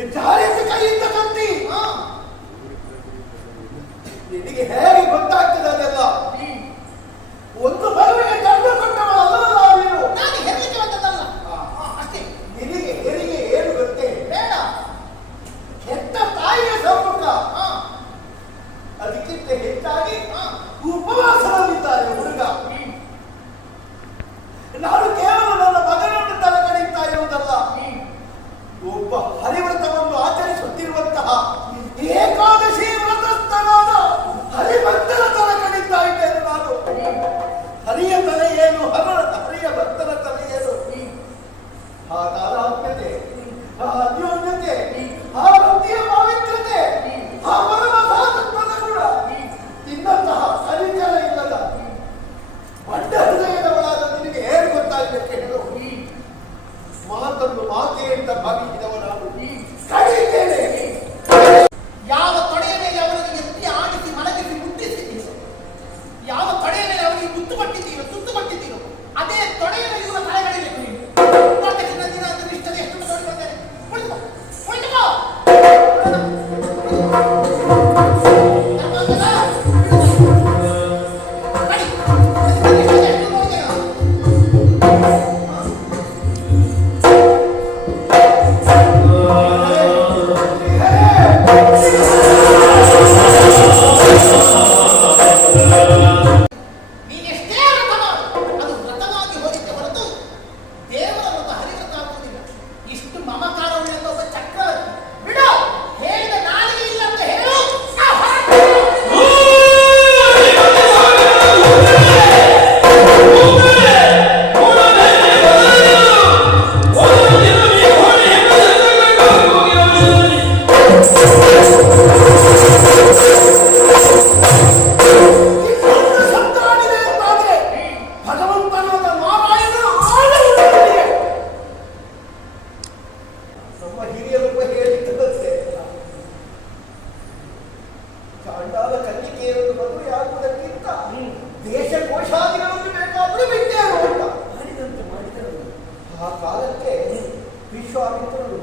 ನಿಜಾಯಿಸಿ ಕೈಯಿಂದ ಕತ್ತಿ ನಿನಗೆ ಹೇಗೆ 好，大。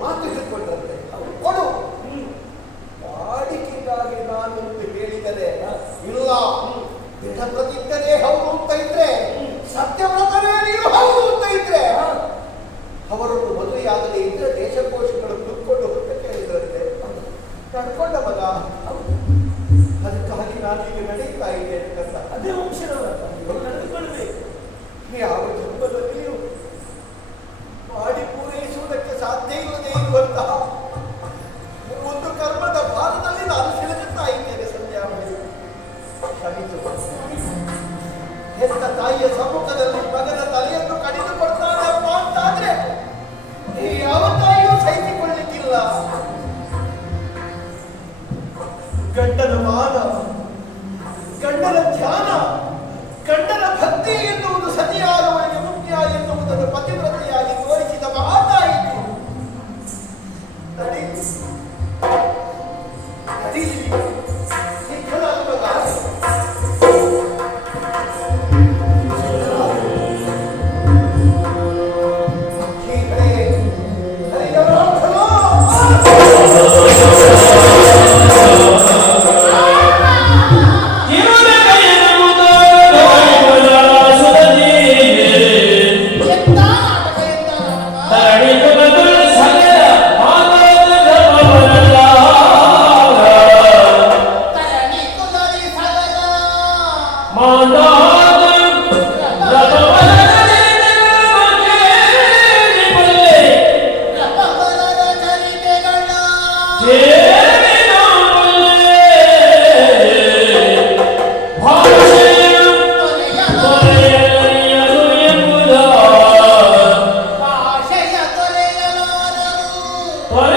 ಮಾತು ಹಿಡ್ಕೊಂಡಂತೆ ಕೊಡು. ವಾಡಿಕೆಗಾಗಿ ನಾನು ಅಂತ ಹೇಳಿದರೆ ಇಲ್ಲ. ದೃಢ ಪ್ರತಿಜ್ಞನೇ ಹೌದು ಅಂತ ಇದ್ರೆ, ಸತ್ಯವ್ರತನೇ ನೀನು ಹೌದು ಅಂತ ಇದ್ರೆ, ಅವರನ್ನು ಮದುವೆಯಾಗದೇ ಇದ್ರೆ ದೇಶಕೋಶಗಳು ಕೂತ್ಕೊಂಡು ಹೋಗಕ್ಕೆ ಹೇಳಿದ್ರಂತೆ. ನಡ್ಕೊಂಡ ಮಗ 와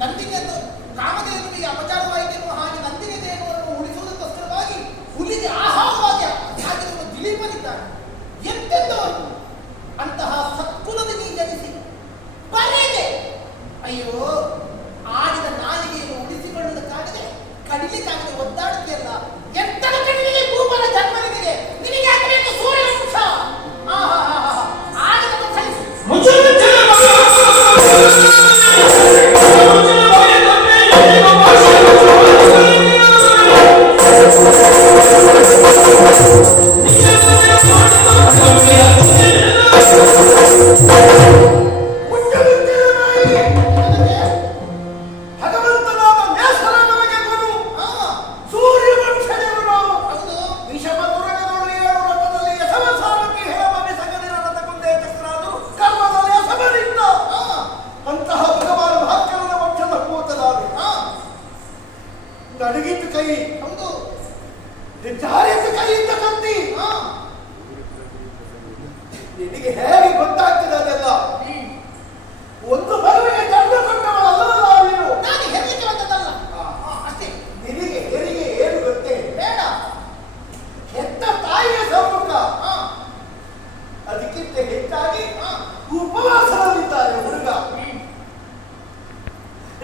만들기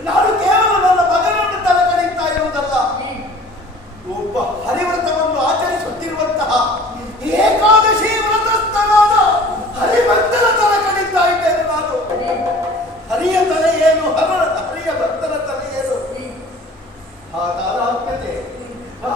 ನಾನು ಕೇವಲ ನನ್ನ ಮಗನನ್ನು ತಲೆ ಕಡೆಯುತ್ತಾ ಇರುವುದಲ್ಲ. ಒಬ್ಬ ಹರಿವ್ರತವನ್ನು ಆಚರಿಸುತ್ತಿರುವಂತಹ ಏಕಾದಶಿ ವ್ರತಸ್ಥನಾದ ಹರಿಭಕ್ತನ ತಲೆ ಇದ್ದೇನೆ ನಾನು. ಹರಿಯ ತಲೆ ಏನು? ಹರ ಹರಿಯ ಭಕ್ತನ ತಲೆ ಏನು? ಆ ತಾರಾತ್ಮ್ಯತೆ ಆ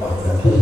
of the people.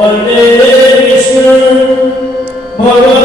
Kardeşim, baba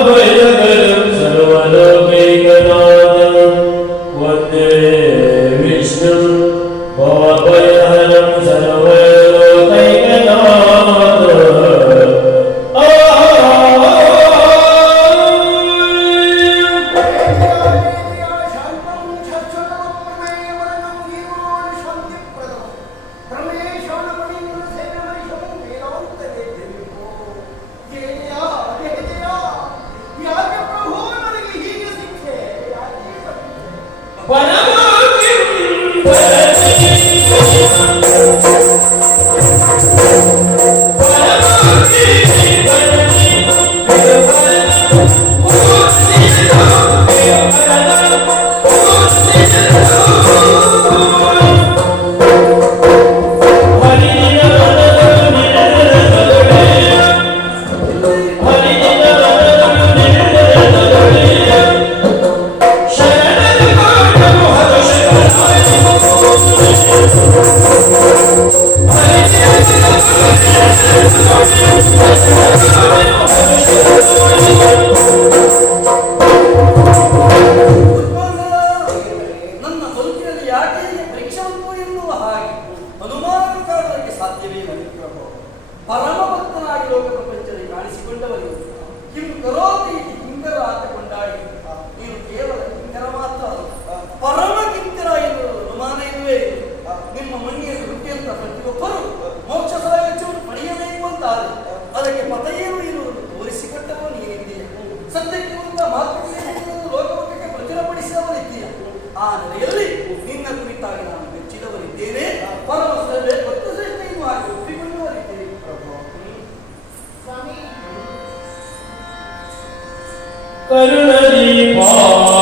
ಲೋಕ ಪ್ರಪಂಚದಲ್ಲಿ ಕಾಣಿಸಿಕೊಂಡವರು ಕಿಂ ಕರೋತಿ ಸುಂದರವಾದ ಕೊಂಡಾಡಿ 在这个地方